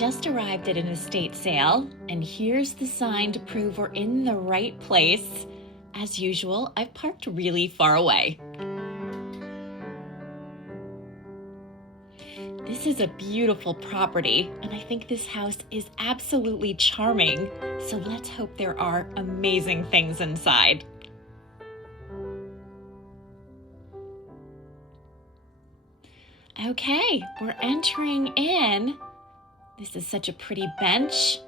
just arrived at an estate sale, and here's the sign to prove we're in the right place. As usual, I've parked really far away. This is a beautiful property, and I think this house is absolutely charming, so let's hope there are amazing things inside. Okay, we're entering in. This is such a pretty bench,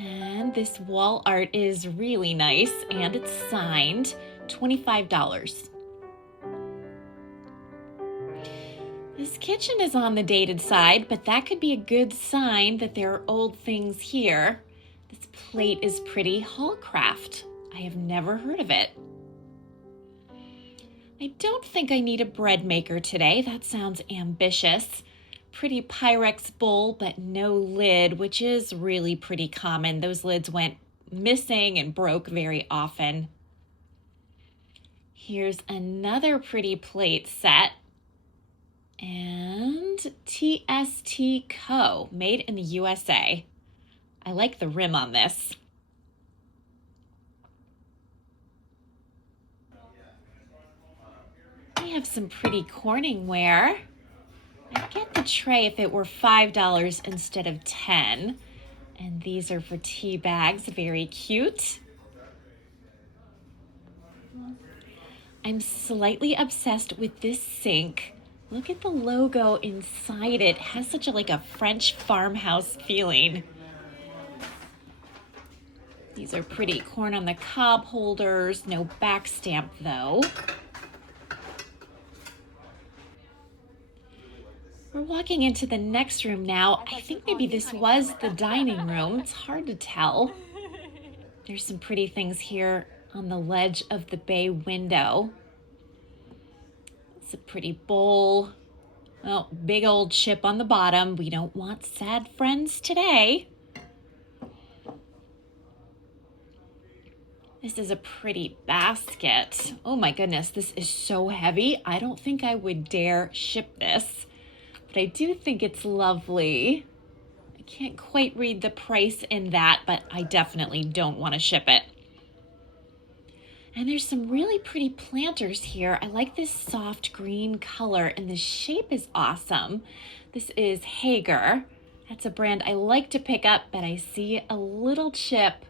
and this wall art is really nice, and it's signed $25. This kitchen is on the dated side, but that could be a good sign that there are old things here. This plate is pretty. Hallcraft. I have never heard of it. I don't think I need a bread maker today. That sounds ambitious. Pretty Pyrex bowl, but no lid, which is really pretty common. Those lids went missing and broke very often. Here's another pretty plate set. And TST Co., made in the USA. I like the rim on this. We have some pretty Corningware. I'd get the tray if it were $5 instead of $10. And these are for tea bags, very cute. I'm slightly obsessed with this sink. Look at the logo inside it. It has such a French farmhouse feeling. These are pretty corn on the cob holders. No back stamp though. We're walking into the next room now. I think maybe this was the dining room. It's hard to tell. There's some pretty things here on the ledge of the bay window. It's a pretty bowl. Oh, big old chip on the bottom. We don't want sad friends today. This is a pretty basket. Oh my goodness, this is so heavy. I don't think I would dare ship this, but I do think it's lovely. I can't quite read the price in that, but I definitely don't want to ship it. And there's some really pretty planters here. I like this soft green color, and the shape is awesome. This is Hager. That's a brand I like to pick up, but I see a little chip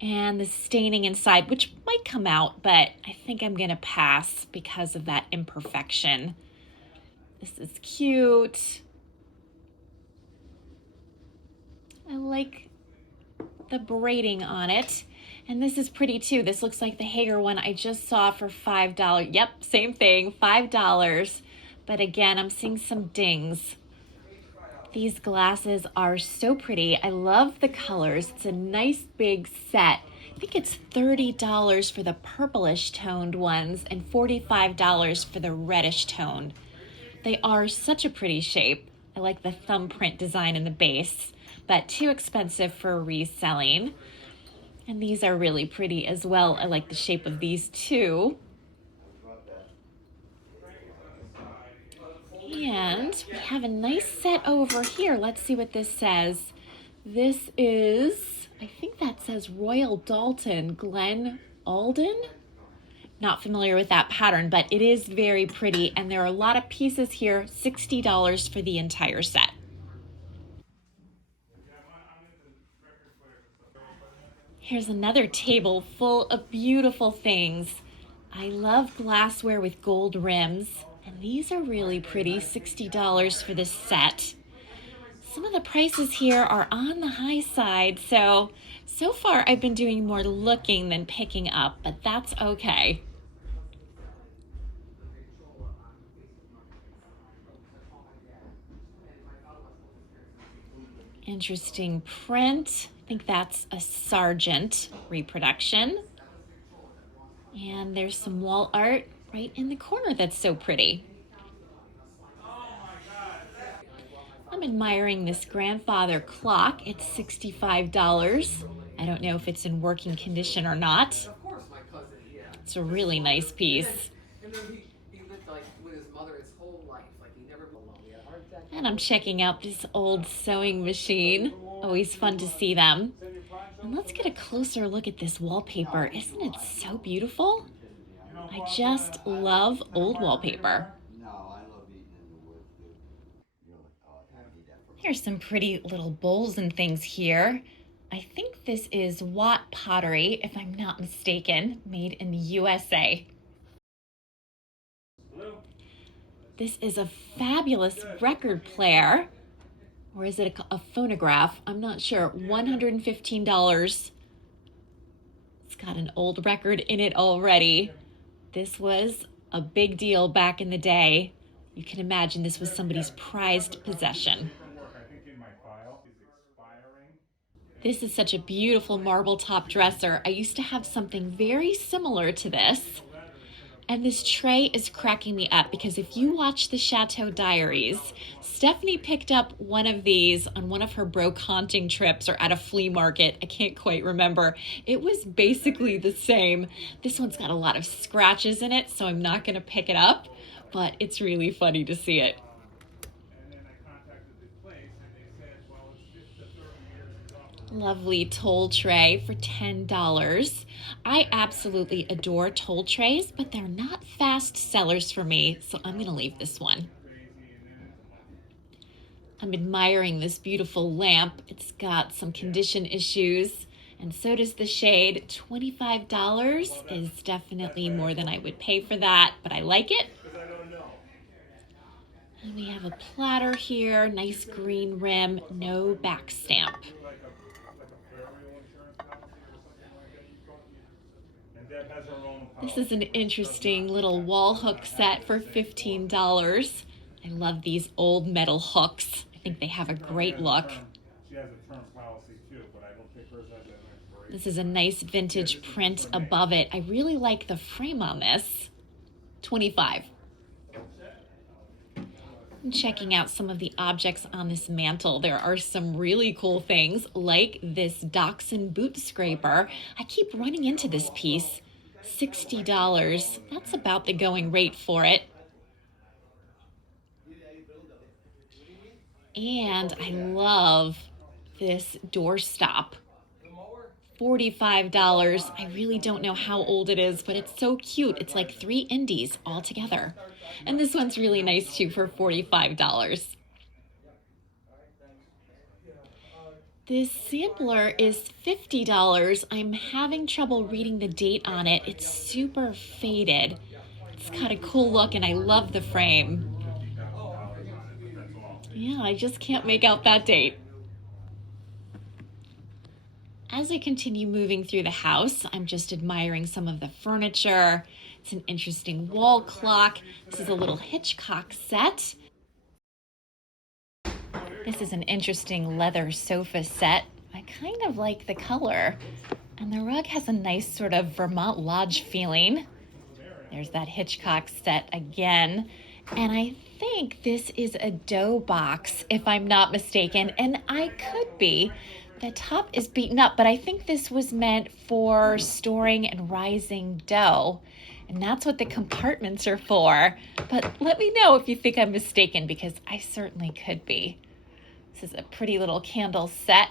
and the staining inside, which might come out, but I think I'm gonna pass because of that imperfection. This is cute. I like the braiding on it. And this is pretty too. This looks like the Hager one I just saw for $5. Yep, same thing, $5. But again, I'm seeing some dings. These glasses are so pretty. I love the colors. It's a nice big set. I think it's $30 for the purplish toned ones and $45 for the reddish toned. They are such a pretty shape. I like the thumbprint design in the base, but too expensive for reselling. And these are really pretty as well. I like the shape of these too. And we have a nice set over here. Let's see what this says. This is, I think that says Royal Dalton, Glen Alden. Not familiar with that pattern, but it is very pretty. And there are a lot of pieces here, $60 for the entire set. Here's another table full of beautiful things. I love glassware with gold rims, and these are really pretty, $60 for this set. Some of the prices here are on the high side, so far I've been doing more looking than picking up, but that's okay. Interesting print. I think that's a Sargent reproduction. And there's some wall art right in the corner that's so pretty. I'm admiring this grandfather clock. It's $65. I don't know if it's in working condition or not. It's a really nice piece. And I'm checking out this old sewing machine. Always fun to see them. And let's get a closer look at this wallpaper. Isn't it so beautiful? I just love old wallpaper. There's some pretty little bowls and things here. I think this is Watt pottery, if I'm not mistaken, made in the USA. This is a fabulous record player. Or is it a phonograph? I'm not sure. $115. It's got an old record in it already. This was a big deal back in the day. You can imagine this was somebody's prized possession. This is such a beautiful marble top dresser. I used to have something very similar to this. And this tray is cracking me up because if you watch the Chateau Diaries, Stephanie picked up one of these on one of her brocanting trips or at a flea market. I can't quite remember. It was basically the same. This one's got a lot of scratches in it, so I'm not going to pick it up, but it's really funny to see it. Lovely toll tray for $10. I absolutely adore toll trays, but they're not fast sellers for me, so I'm going to leave this one. I'm admiring this beautiful lamp. It's got some condition issues, and so does the shade. $25 is definitely more than I would pay for that, but I like it. And we have a platter here, nice green rim, no back stamp. This is an interesting little wall hook set for $15. I love these old metal hooks. I think they have a great look. This is a nice vintage print above it. I really like the frame on this. $25. I'm checking out some of the objects on this mantle. There are some really cool things like this Dachshund boot scraper. I keep running into this piece. $60. That's about the going rate for it. And I love this doorstop. $45. I really don't know how old it is, but it's so cute. It's like 3 indies all together. And this one's really nice too for $45. This sampler is $50. I'm having trouble reading the date on it. It's super faded. It's got a cool look and I love the frame. Yeah, I just can't make out that date. As I continue moving through the house, I'm just admiring some of the furniture. It's an interesting wall clock. This is a little Hitchcock set. This is an interesting leather sofa set. I kind of like the color. And the rug has a nice sort of Vermont Lodge feeling. There's that Hitchcock set again. And I think this is a dough box, if I'm not mistaken. And I could be. The top is beaten up, but I think this was meant for storing and rising dough. And that's what the compartments are for. But let me know if you think I'm mistaken, because I certainly could be. This is a pretty little candle set.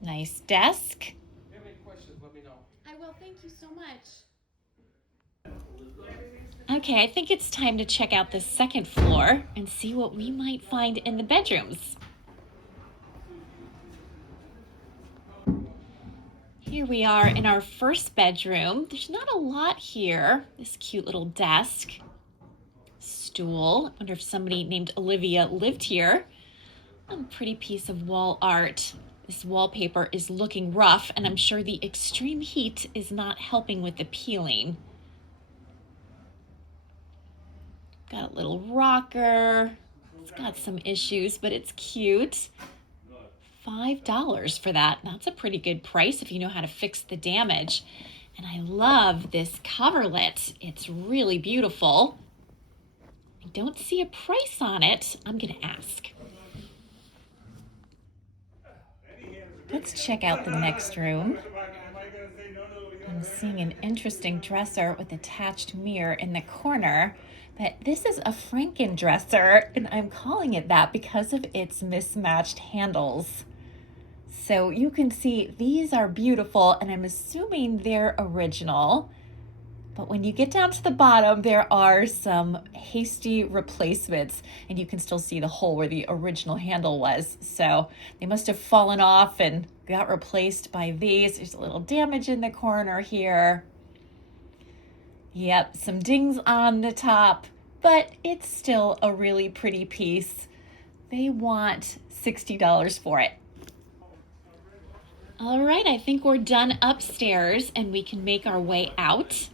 Nice desk. If you have any questions, let me know. I will. Thank you so much. Okay, I think it's time to check out the second floor and see what we might find in the bedrooms. Here we are in our first bedroom. There's not a lot here. This cute little desk. Stool. I wonder if somebody named Olivia lived here. A pretty piece of wall art. This wallpaper is looking rough, and I'm sure the extreme heat is not helping with the peeling. Got a little rocker. It's got some issues, but it's cute. $5 for that. That's a pretty good price if you know how to fix the damage. And I love this coverlet. It's really beautiful. I don't see a price on it. I'm going to ask. Let's check out the next room. I'm seeing an interesting dresser with attached mirror in the corner, but this is a Franken dresser, and I'm calling it that because of its mismatched handles. So you can see these are beautiful, and I'm assuming they're original. But when you get down to the bottom, there are some hasty replacements, and you can still see the hole where the original handle was. So they must have fallen off and got replaced by these. There's a little damage in the corner here. Yep, some dings on the top, but it's still a really pretty piece. They want $60 for it. All right, I think we're done upstairs and we can make our way out.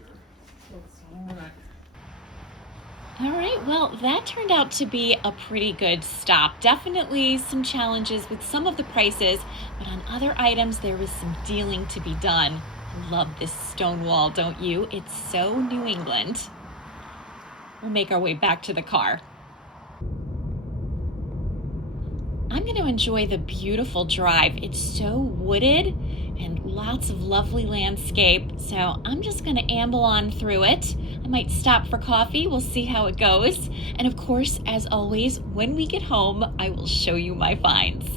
All right, well, that turned out to be a pretty good stop. Definitely some challenges with some of the prices, but on other items, there was some dealing to be done. I love this stone wall, don't you? It's so New England. We'll make our way back to the car. I'm going to enjoy the beautiful drive. It's so wooded and lots of lovely landscape. So I'm just going to amble on through it. I might stop for coffee. We'll see how it goes. And of course, as always, when we get home, I will show you my finds.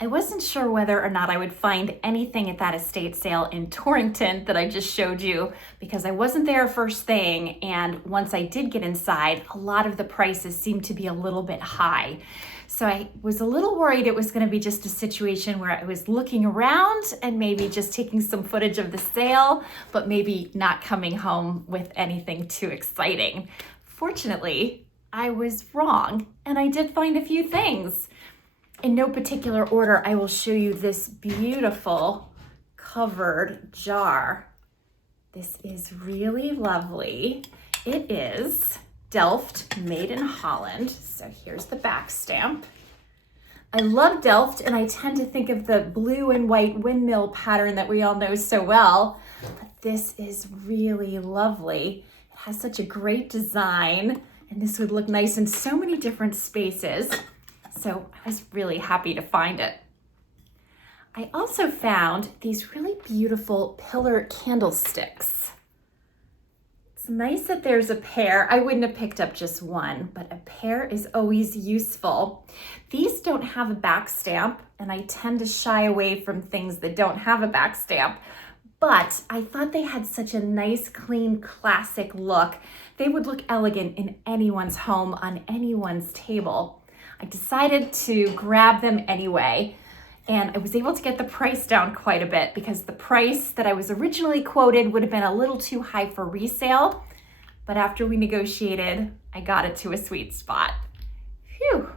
I wasn't sure whether or not I would find anything at that estate sale in Torrington that I just showed you because I wasn't there first thing, and once I did get inside, a lot of the prices seemed to be a little bit high. So I was a little worried it was going to be just a situation where I was looking around and maybe just taking some footage of the sale, but maybe not coming home with anything too exciting. Fortunately, I was wrong, and I did find a few things. In no particular order, I will show you this beautiful covered jar. This is really lovely. It is Delft, made in Holland. So here's the back stamp. I love Delft, and I tend to think of the blue and white windmill pattern that we all know so well, but this is really lovely. It has such a great design, and this would look nice in so many different spaces. So I was really happy to find it. I also found these really beautiful pillar candlesticks. It's nice that there's a pair. I wouldn't have picked up just one, but a pair is always useful. These don't have a back stamp, and I tend to shy away from things that don't have a back stamp, but I thought they had such a nice, clean, classic look. They would look elegant in anyone's home, on anyone's table. I decided to grab them anyway, and I was able to get the price down quite a bit because the price that I was originally quoted would have been a little too high for resale, but after we negotiated, I got it to a sweet spot. Phew.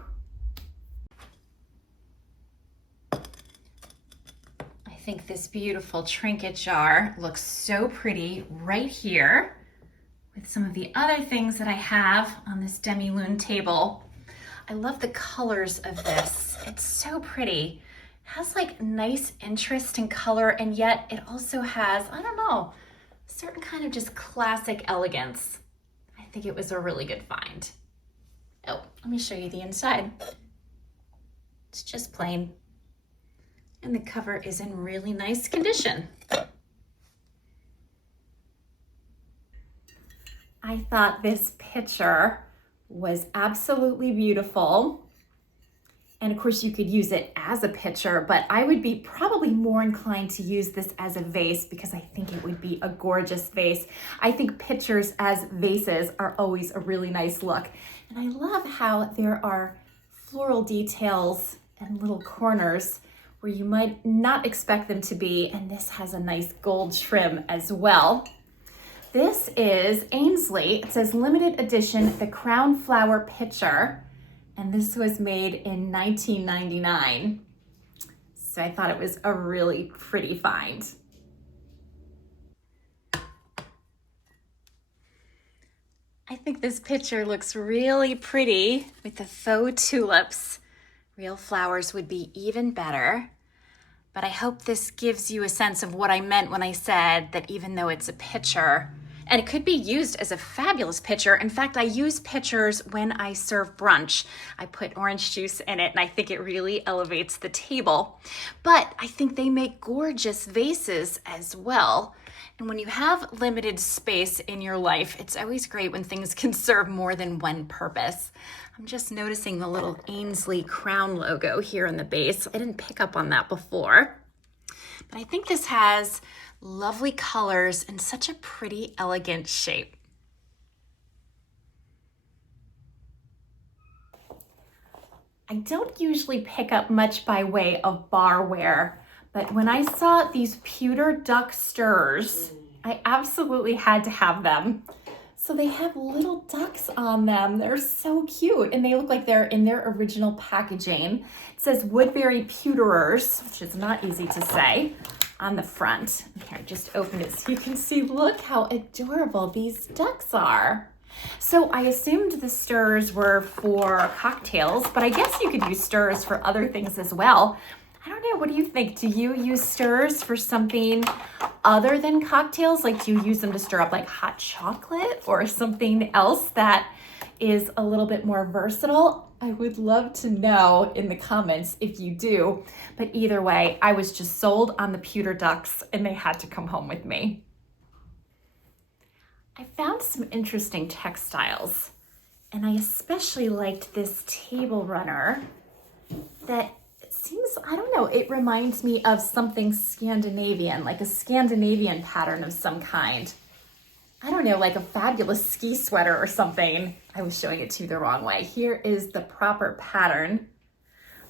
I think this beautiful trinket jar looks so pretty right here with some of the other things that I have on this demi-lune table. I love the colors of this. It's so pretty. It has like nice interest in color, and yet it also has, I don't know, a certain kind of just classic elegance. I think it was a really good find. Oh, let me show you the inside. It's just plain. And the cover is in really nice condition. I thought this picture was absolutely beautiful. And of course you could use it as a picture, but I would be probably more inclined to use this as a vase because I think it would be a gorgeous vase. I think pictures as vases are always a really nice look. And I love how there are floral details and little corners where you might not expect them to be, and this has a nice gold trim as well. This is Ainsley. It says limited edition, the crown flower pitcher, and this was made in 1999. So I thought it was a really pretty find. I think this picture looks really pretty with the faux tulips. Real flowers would be even better. But I hope this gives you a sense of what I meant when I said that even though it's a picture And it could be used as a fabulous pitcher. In fact, I use pitchers when I serve brunch. I put orange juice in it and I think it really elevates the table. But I think they make gorgeous vases as well. And when you have limited space in your life, it's always great when things can serve more than one purpose. I'm just noticing the little Ainsley crown logo here in the base. I didn't pick up on that before. But I think this has lovely colors and such a pretty, elegant shape. I don't usually pick up much by way of barware, but when I saw these pewter duck stirrers, I absolutely had to have them. So they have little ducks on them. They're so cute, and they look like they're in their original packaging. It says Woodbury Pewterers, which is not easy to say, on the front. Here, just open it so you can see. Look how adorable these ducks are. So I assumed the stirrers were for cocktails, but I guess you could use stirrers for other things as well. I don't know, what do you think? Do you use stirrers for something other than cocktails? Like, do you use them to stir up like hot chocolate or something else that is a little bit more versatile? I would love to know in the comments if you do. But either way, I was just sold on the pewter ducks and they had to come home with me. I found some interesting textiles, and I especially liked this table runner that seems, I don't know, it reminds me of something Scandinavian, like a Scandinavian pattern of some kind. I don't know, like a fabulous ski sweater or something. I was showing it to you the wrong way. Here is the proper pattern.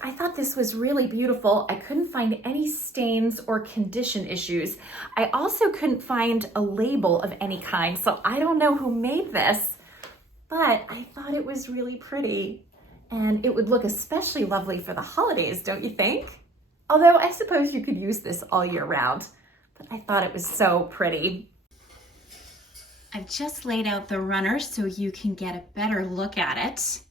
I thought this was really beautiful. I couldn't find any stains or condition issues. I also couldn't find a label of any kind, so I don't know who made this, but I thought it was really pretty. And it would look especially lovely for the holidays, don't you think? Although I suppose you could use this all year round, but I thought it was so pretty. I've just laid out the runner so you can get a better look at it.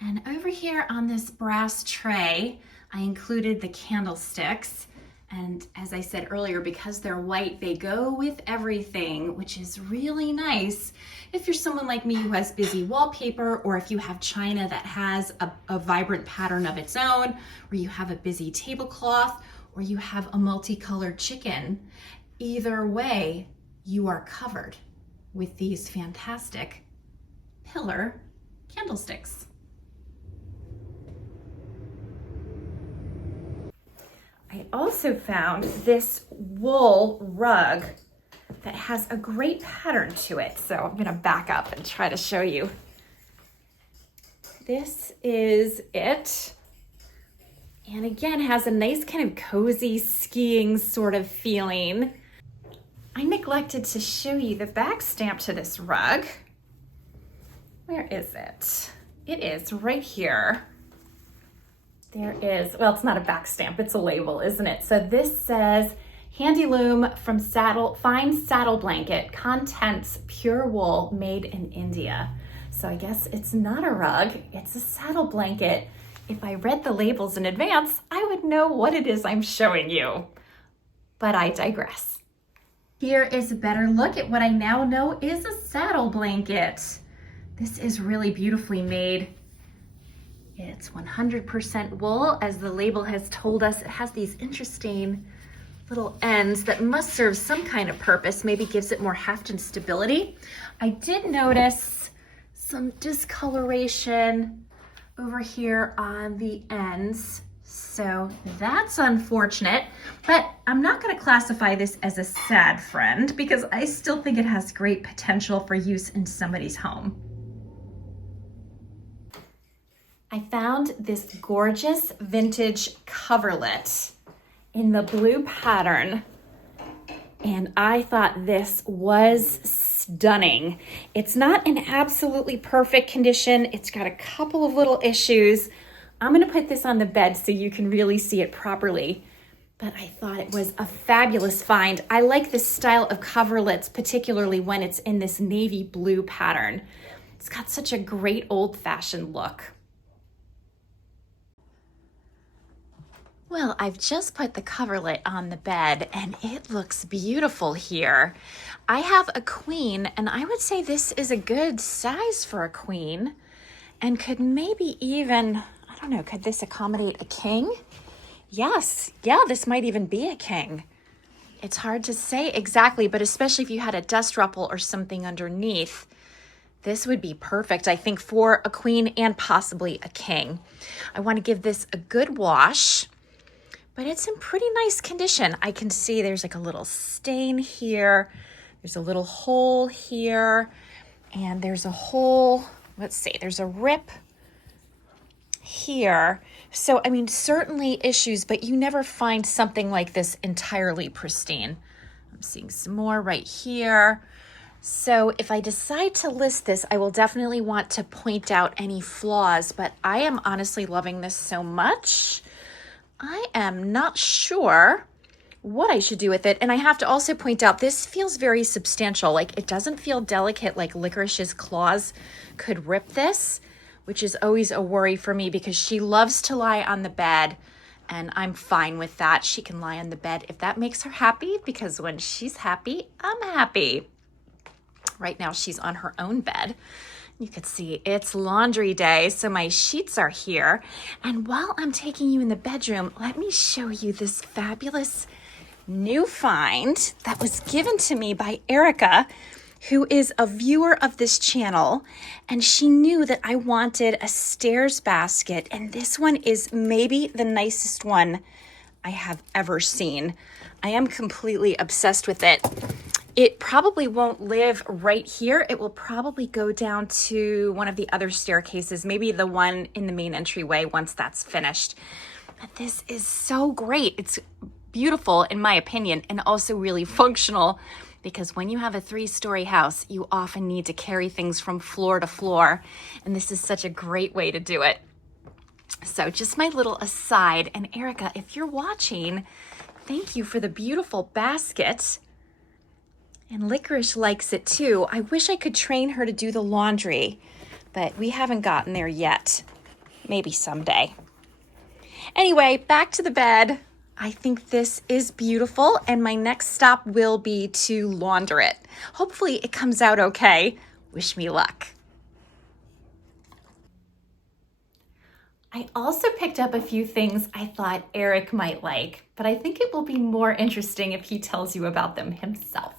And over here on this brass tray, I included the candlesticks. And as I said earlier, because they're white, they go with everything, which is really nice if you're someone like me who has busy wallpaper, or if you have china that has a vibrant pattern of its own, or you have a busy tablecloth, or you have a multicolored chicken. Either way, you are covered with these fantastic pillar candlesticks. I also found this wool rug that has a great pattern to it. So I'm gonna back up and try to show you. This is it. And again, has a nice kind of cozy skiing sort of feeling. I neglected to show you the back stamp to this rug. Where is it? It is right here. There is, well, it's not a back stamp, it's a label, isn't it? So this says, Handy Loom from Fine Saddle Blanket, contents pure wool made in India. So I guess it's not a rug, it's a saddle blanket. If I read the labels in advance, I would know what it is I'm showing you. But I digress. Here is a better look at what I now know is a saddle blanket. This is really beautifully made. It's 100% wool, as the label has told us. It has these interesting little ends that must serve some kind of purpose, maybe gives it more heft and stability. I did notice some discoloration over here on the ends, so that's unfortunate, but I'm not going to classify this as a sad friend because I still think it has great potential for use in somebody's home. I found this gorgeous vintage coverlet in the blue pattern, and I thought this was stunning. It's not in absolutely perfect condition. It's got a couple of little issues. I'm gonna put this on the bed so you can really see it properly, but I thought it was a fabulous find. I like this style of coverlets, particularly when it's in this navy blue pattern. It's got such a great old-fashioned look. Well, I've just put the coverlet on the bed and it looks beautiful here. I have a queen and I would say this is a good size for a queen and could maybe even, I don't know, could this accommodate a king? Yes, yeah, this might even be a king. It's hard to say exactly, but especially if you had a dust ruffle or something underneath, this would be perfect, I think, for a queen and possibly a king. I want to give this a good wash. But it's in pretty nice condition. I can see there's like a little stain here. There's a little hole here. And there's a hole, let's see, there's a rip here. So, I mean, certainly issues, but you never find something like this entirely pristine. I'm seeing some more right here. So if I decide to list this, I will definitely want to point out any flaws, but I am honestly loving this so much. I am not sure what I should do with it. And I have to also point out, this feels very substantial. Like it doesn't feel delicate like Licorice's claws could rip this, which is always a worry for me because she loves to lie on the bed and I'm fine with that. She can lie on the bed if that makes her happy because when she's happy, I'm happy. Right now she's on her own bed. You could see it's laundry day, so my sheets are here. And while I'm taking you in the bedroom, let me show you this fabulous new find that was given to me by Erica, who is a viewer of this channel. And she knew that I wanted a stairs basket. And this one is maybe the nicest one I have ever seen. I am completely obsessed with it. It probably won't live right here. It will probably go down to one of the other staircases, maybe the one in the main entryway once that's finished. But this is so great. It's beautiful in my opinion and also really functional because when you have a 3-story house, you often need to carry things from floor to floor. And this is such a great way to do it. So just my little aside. And Erica, if you're watching, thank you for the beautiful basket. And Licorice likes it too. I wish I could train her to do the laundry, but we haven't gotten there yet. Maybe someday. Anyway, back to the bed. I think this is beautiful, and my next stop will be to launder it. Hopefully it comes out okay. Wish me luck. I also picked up a few things I thought Eric might like, but I think it will be more interesting if he tells you about them himself.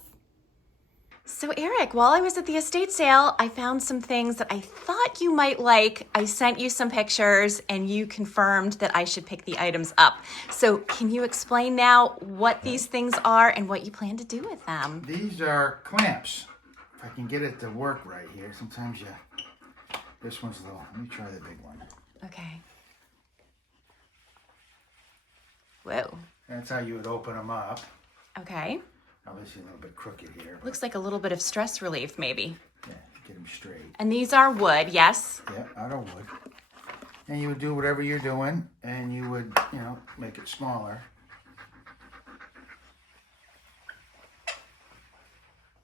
So Eric, while I was at the estate sale, I found some things that I thought you might like. I sent you some pictures and you confirmed that I should pick the items up. So can you explain now what these things are and what you plan to do with them? These are clamps. If I can get it to work right here. Sometimes this one's a little, let me try the big one. Okay. Whoa. That's how you would open them up. Okay. Obviously a little bit crooked here. Looks like a little bit of stress relief, maybe. Yeah, get them straight. And these are wood, yes? Yeah, out of wood. And you would do whatever you're doing, and you would, make it smaller.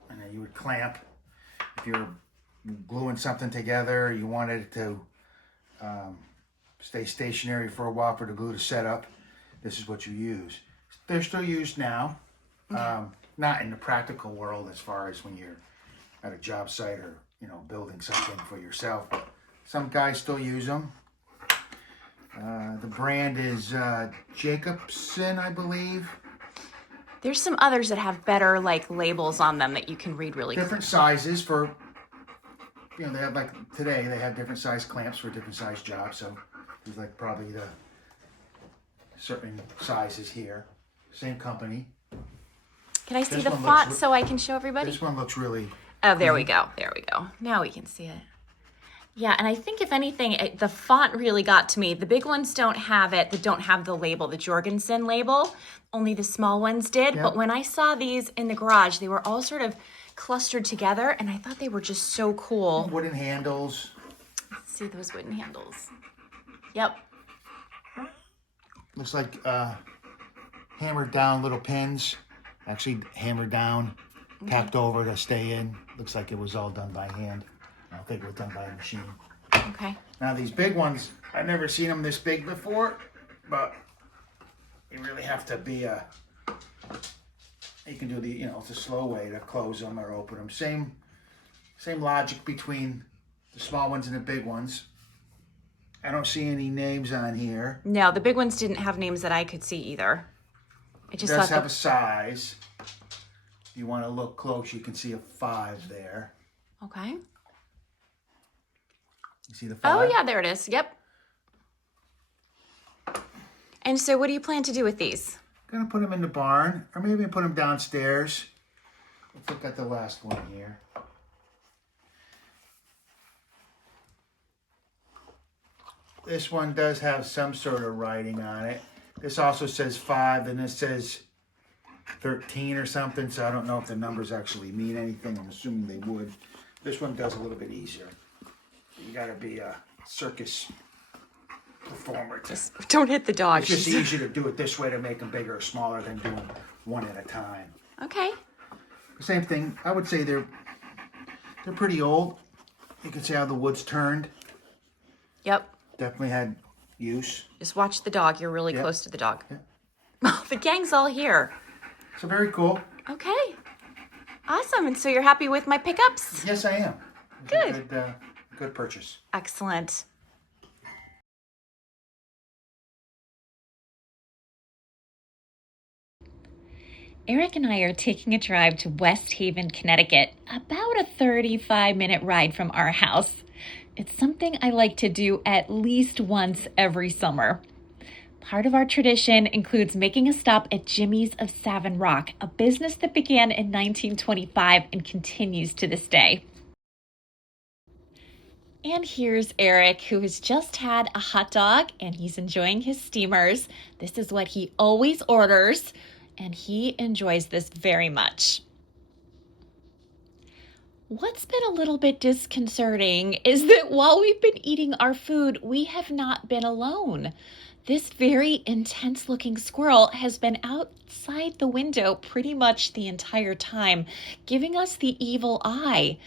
And then you would clamp. If you're gluing something together, you wanted it to stay stationary for a while for the glue to set up, this is what you use. They're still used now. Not in the practical world as far as when you're at a job site or, building something for yourself. But some guys still use them. The brand is Jacobson, I believe. There's some others that have better labels on them that you can read really different sizes for, they have today they have different size clamps for different size jobs. So there's probably the certain sizes here. Same company. Can I see the font so I can show everybody? This one looks really... Oh, there we go. There we go. Now we can see it. Yeah, and I think if anything, the font really got to me. The big ones don't have it. They don't have the label, the Jorgensen label. Only the small ones did. Yep. But when I saw these in the garage, they were all sort of clustered together, and I thought they were just so cool. Wooden handles. Let's see those wooden handles. Yep. Looks like hammered down little pins. Actually hammered down, tapped over to stay in. Looks like it was all done by hand. I don't think it was done by a machine. Okay. Now these big ones, I've never seen them this big before, but you really have to be you can do the, it's a slow way to close them or open them. Same logic between the small ones and the big ones. I don't see any names on here. No, the big ones didn't have names that I could see either. It does have a size. If you want to look close, you can see a 5 there. Okay. You see the 5? Oh, yeah, there it is. Yep. And so what do you plan to do with these? I'm going to put them in the barn, or maybe put them downstairs. Let's look at the last one here. This one does have some sort of writing on it. This also says 5, and this says 13 or something, so I don't know if the numbers actually mean anything. I'm assuming they would. This one does a little bit easier. You got to be a circus performer. Just don't hit the dog. It's just easier to do it this way to make them bigger or smaller than doing one at a time. Okay. Same thing. I would say they're pretty old. You can see how the wood's turned. Yep. Definitely had use. Just watch the dog. You're really close to the dog. Yeah. The gang's all here. So very cool. Okay. Awesome. And so you're happy with my pickups? Yes, I am. Good. Good purchase. Excellent. Eric and I are taking a drive to West Haven, Connecticut, about a 35-minute ride from our house. It's something I like to do at least once every summer. Part of our tradition includes making a stop at Jimmy's of Savin Rock, a business that began in 1925 and continues to this day. And here's Eric, who has just had a hot dog and he's enjoying his steamers. This is what he always orders, and he enjoys this very much. What's been a little bit disconcerting is that while we've been eating our food, we have not been alone. This very intense looking squirrel has been outside the window pretty much the entire time, giving us the evil eye.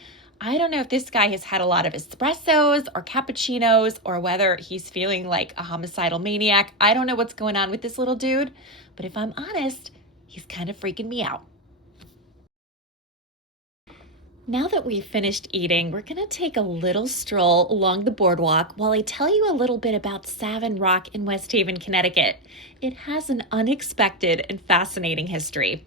I don't know if this guy has had a lot of espressos or cappuccinos or whether he's feeling like a homicidal maniac. I don't know what's going on with this little dude, but if I'm honest, he's kind of freaking me out. Now that we've finished eating, we're going to take a little stroll along the boardwalk while I tell you a little bit about Savin Rock in West Haven, Connecticut. It has an unexpected and fascinating history.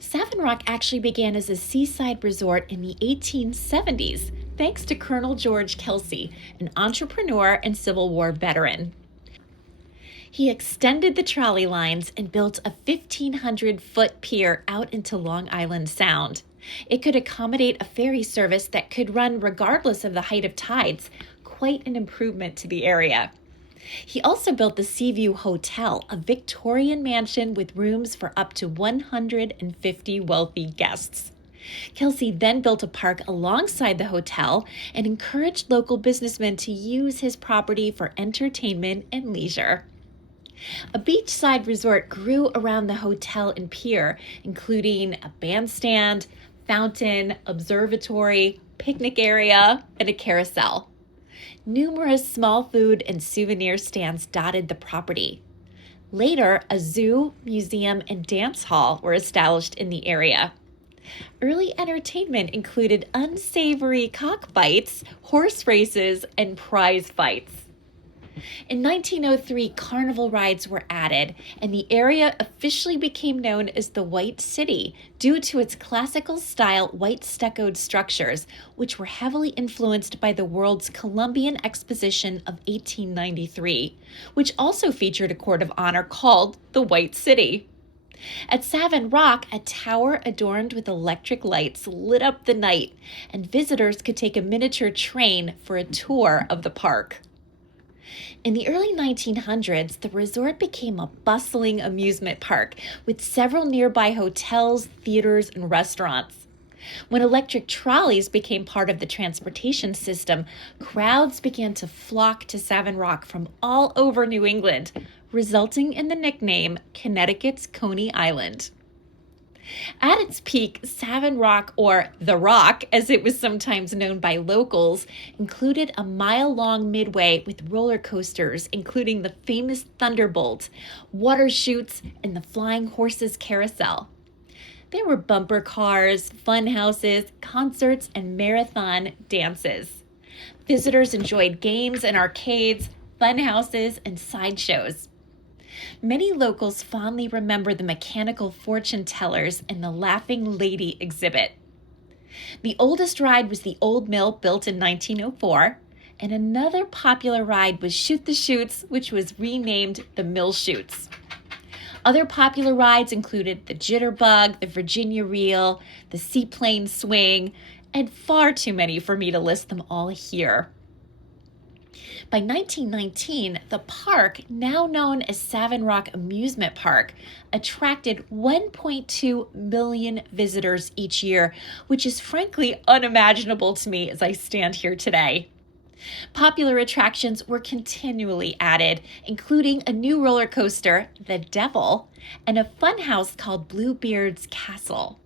Savin Rock actually began as a seaside resort in the 1870s, thanks to Colonel George Kelsey, an entrepreneur and Civil War veteran. He extended the trolley lines and built a 1,500-foot pier out into Long Island Sound. It could accommodate a ferry service that could run regardless of the height of tides, quite an improvement to the area. He also built the Seaview Hotel, a Victorian mansion with rooms for up to 150 wealthy guests. Kelsey then built a park alongside the hotel and encouraged local businessmen to use his property for entertainment and leisure. A beachside resort grew around the hotel and pier, including a bandstand, fountain, observatory, picnic area, and a carousel. Numerous small food and souvenir stands dotted the property. Later, a zoo, museum, and dance hall were established in the area. Early entertainment included unsavory cockfights, horse races, and prize fights. In 1903, carnival rides were added, and the area officially became known as the White City due to its classical-style white stuccoed structures, which were heavily influenced by the World's Columbian Exposition of 1893, which also featured a court of honor called the White City. At Savin Rock, a tower adorned with electric lights lit up the night, and visitors could take a miniature train for a tour of the park. In the early 1900s, the resort became a bustling amusement park with several nearby hotels, theaters, and restaurants. When electric trolleys became part of the transportation system, crowds began to flock to Savin Rock from all over New England, resulting in the nickname Connecticut's Coney Island. At its peak, Savin Rock, or The Rock, as it was sometimes known by locals, included a mile-long midway with roller coasters, including the famous Thunderbolt, water chutes, and the Flying Horses Carousel. There were bumper cars, fun houses, concerts, and marathon dances. Visitors enjoyed games and arcades, fun houses, and sideshows. Many locals fondly remember the mechanical fortune tellers and the Laughing Lady exhibit. The oldest ride was the Old Mill, built in 1904, and another popular ride was Shoot the Chutes, which was renamed the Mill Chutes. Other popular rides included the Jitterbug, the Virginia Reel, the Seaplane Swing, and far too many for me to list them all here. By 1919, the park, now known as Savin Rock Amusement Park, attracted 1.2 million visitors each year, which is frankly unimaginable to me as I stand here today. Popular attractions were continually added, including a new roller coaster, the Devil, and a fun house called Bluebeard's Castle.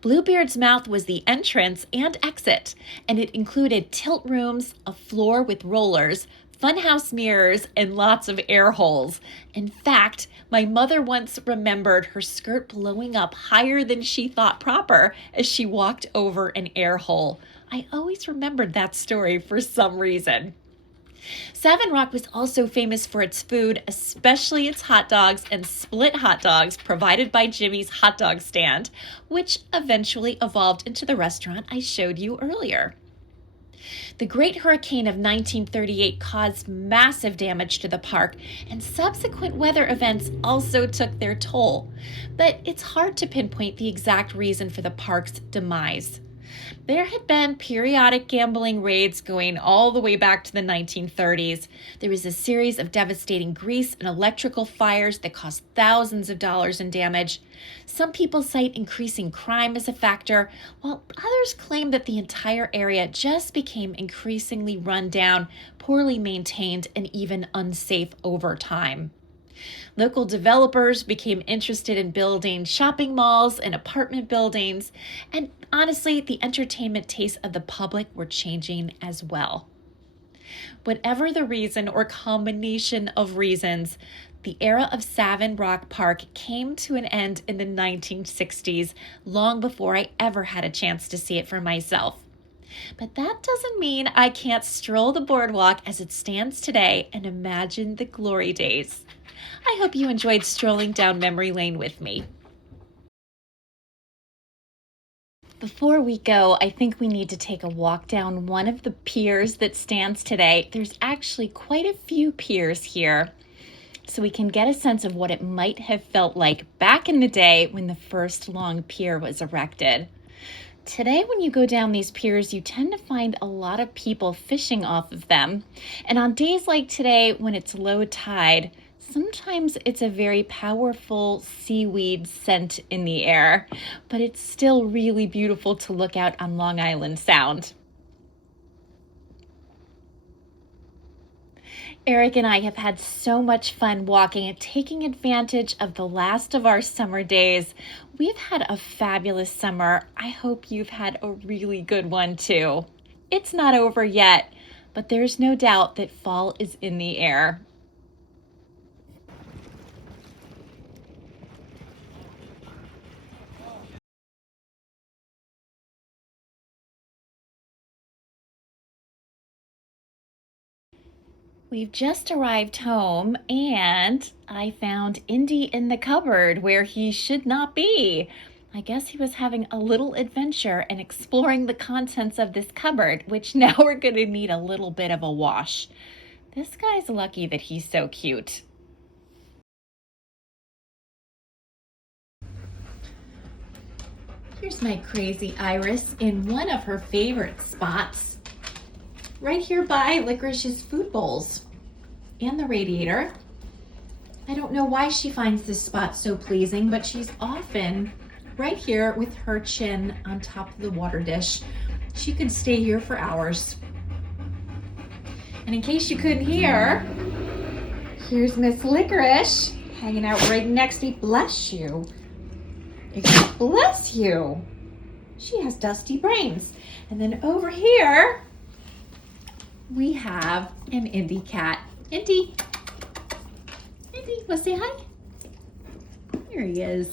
Bluebeard's Mouth was the entrance and exit, and it included tilt rooms, a floor with rollers, funhouse mirrors, and lots of air holes. In fact, my mother once remembered her skirt blowing up higher than she thought proper as she walked over an air hole. I always remembered that story for some reason. Savin Rock was also famous for its food, especially its hot dogs and split hot dogs provided by Jimmy's hot dog stand, which eventually evolved into the restaurant I showed you earlier. The Great Hurricane of 1938 caused massive damage to the park, and subsequent weather events also took their toll. But it's hard to pinpoint the exact reason for the park's demise. There had been periodic gambling raids going all the way back to the 1930s. There was a series of devastating grease and electrical fires that caused thousands of dollars in damage. Some people cite increasing crime as a factor, while others claim that the entire area just became increasingly run down, poorly maintained, and even unsafe over time. Local developers became interested in building shopping malls and apartment buildings, and honestly, the entertainment tastes of the public were changing as well. Whatever the reason or combination of reasons, the era of Savin Rock Park came to an end in the 1960s, long before I ever had a chance to see it for myself. But that doesn't mean I can't stroll the boardwalk as it stands today and imagine the glory days. I hope you enjoyed strolling down memory lane with me. Before we go, I think we need to take a walk down one of the piers that stands today. There's actually quite a few piers here, so we can get a sense of what it might have felt like back in the day when the first long pier was erected. Today, when you go down these piers, you tend to find a lot of people fishing off of them. And on days like today, when it's low tide, sometimes it's a very powerful seaweed scent in the air, but it's still really beautiful to look out on Long Island Sound. Eric and I have had so much fun walking and taking advantage of the last of our summer days. We've had a fabulous summer. I hope you've had a really good one too. It's not over yet, but there's no doubt that fall is in the air. We've just arrived home and I found Indy in the cupboard where he should not be. I guess he was having a little adventure and exploring the contents of this cupboard, which now we're going to need a little bit of a wash. This guy's lucky that he's so cute. Here's my crazy Iris in one of her favorite spots. Right here by Licorish's food bowls and the radiator. I don't know why she finds this spot so pleasing, but she's often right here with her chin on top of the water dish. She could stay here for hours. And in case you couldn't hear, here's Miss Licorice hanging out right next to me. Bless you. Bless you. She has dusty brains. And then over here, we have an Indy cat. Indy. Indy, wanna say hi? Here he is.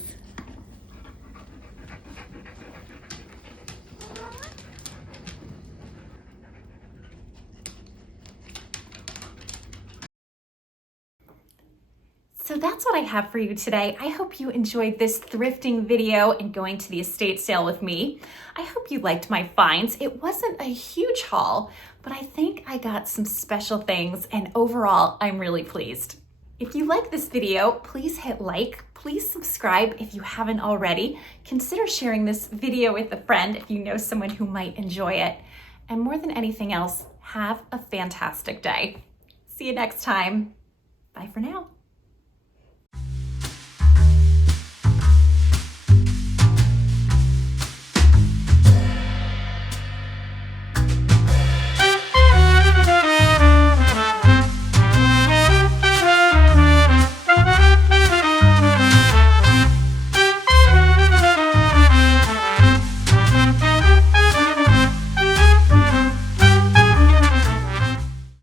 So that's what I have for you today. I hope you enjoyed this thrifting video and going to the estate sale with me. I hope you liked my finds. It wasn't a huge haul, but I think I got some special things, and overall, I'm really pleased. If you like this video, please hit like, please subscribe if you haven't already. Consider sharing this video with a friend if you know someone who might enjoy it. And more than anything else, have a fantastic day. See you next time. Bye for now.